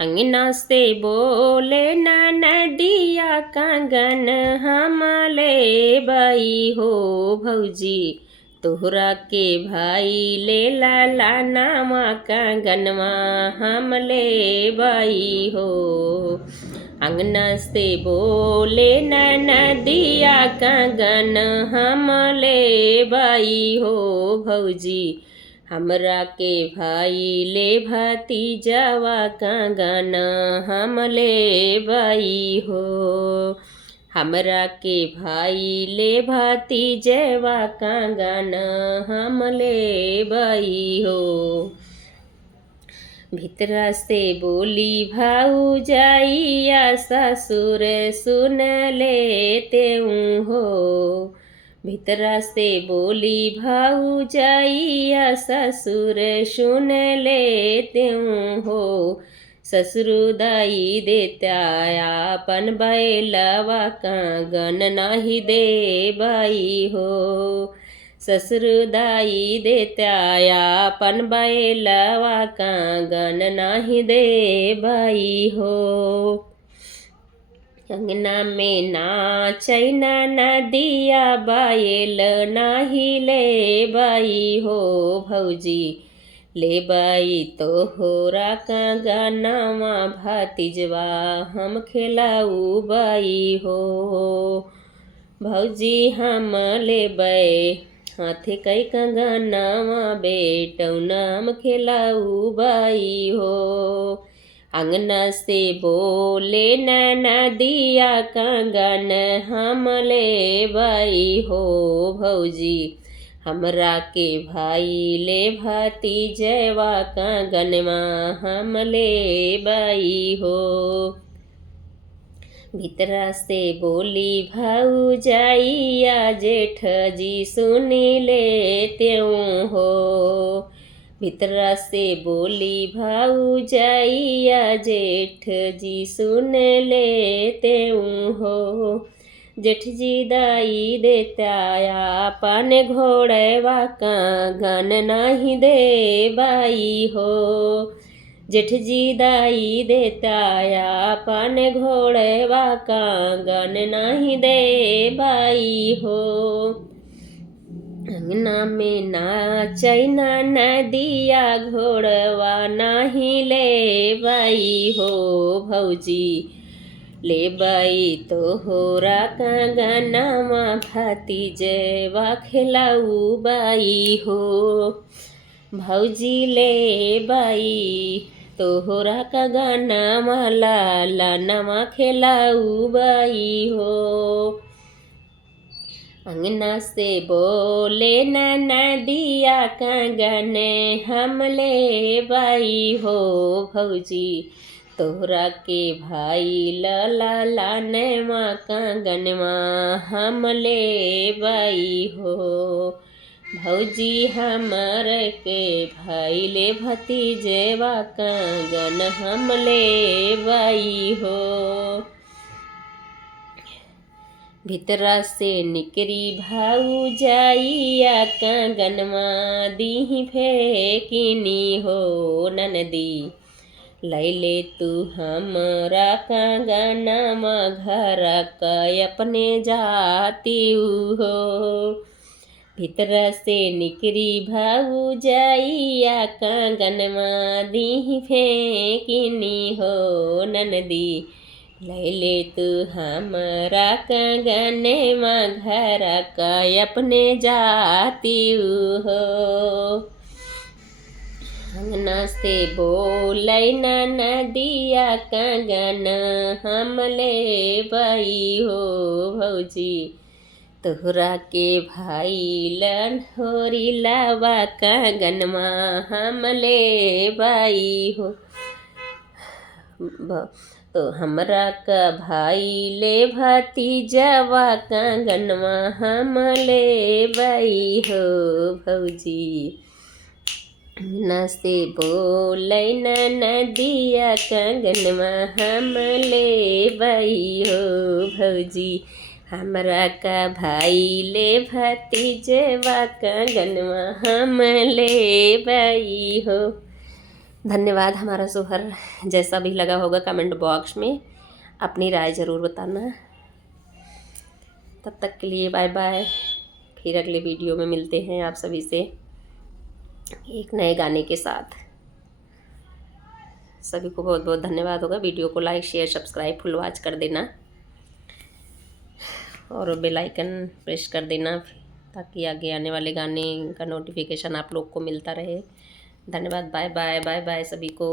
अंगना से बोले नदिया कंगन हम ले बई हो भौजी तोहरा के भाई ले लाला नामा कंगनवा हम ले बई हो। अंगना से बोले नदिया कंगन हम ले बई हो भौजी हमरा के भाई ले भतीजवा कंगन हम ले बई हो। हमरा के भाई ले भतीजवा कंगन हम ले बई हो। भीतरा से बोली भाऊजाइया ससुर सुन लेते हो। भीतरा से बोली भाऊजाइया ससुर सुन लेते हो। ससुरदाई देता अपन बैलवा कंगन नाही दे बई हो। ससुरदाई देता अपन बैलवा कंगन नाही दे बई हो। अंगना में नाचैना नदिया बैल नाही ले बई हो भौजी ले बई तोहरा कंगनवा भतीजवा हम खेलाऊ बई हो। भौजी हम ले बई हाथे कई कंगनवा बेटौना हम खेलाऊ बई हो। अंगना से बोले नदिया कंगन हम ले बई हो भौजी हमरा के भाई ले भतीजवा कंगनवा हम ले बई हो। भीतरा से बोली भाऊजाइया जेठ जी सुनी लेते हो। भीतरा से बोली भाऊजाइया जेठ जी सुन लेते हो। जेठ जी दाई देता अपन घोड़वा कंगन नहीं दे बई हो। जेठ जी दाई देता अपन घोड़वा कंगन नहीं दे बई हो। अंगना में नाचैना नदिया घोड़वा नाही ले बई हो भौजी ले बई तोहरा कंगनवा भतीजवा खेलाऊ बई हो। भौजी ले बई तोहरा कंगनवा लाला नवा खेलाऊ बई हो। अंगना से बोले नदिया कंगन हम ले बई हो भौजी तोहरा के भाई लाला नवा कंगनवा हम ले बई हो। भौजी हमर के भाई ले भतीजवा कंगन हम ले बई हो। भीतरा से निकरी भाऊजाइया कंगनवा दीही फेंकिनी हो ननदी लैले तू हमरा कंगनवा घर का अपने जाती हो। भीतरा से निकरी भाऊजाइया कंगनवा दीही फेंकिनी हो ननदी लैले तू हमरा कंगनवा घर का अपने जाती हो। अंगना से बोलै नदिया कंगन हम ले बई हो भौजी तोहरा के भाई लहोरी लावा कंगनवा हम ले बई हो। तो हमरा का भाई ले भतीजवा कंगनवा हम ले बई हो भौजी। अंगना से बोलै नदिया कंगनवा हम ले बई हो भौजी हमरा का भाई ले भतीजवा कंगनवा हम ले बई हो। धन्यवाद। हमारा सोहर जैसा भी लगा होगा कमेंट बॉक्स में अपनी राय ज़रूर बताना। तब तक के लिए बाय बाय। फिर अगले वीडियो में मिलते हैं आप सभी से एक नए गाने के साथ। सभी को बहुत बहुत धन्यवाद होगा। वीडियो को लाइक शेयर सब्सक्राइब फुल वॉच कर देना और बेल आइकन प्रेस कर देना ताकि आगे आने वाले गाने का नोटिफिकेशन आप लोग को मिलता रहे। धन्यवाद। बाय बाय बाय बाय सभी को।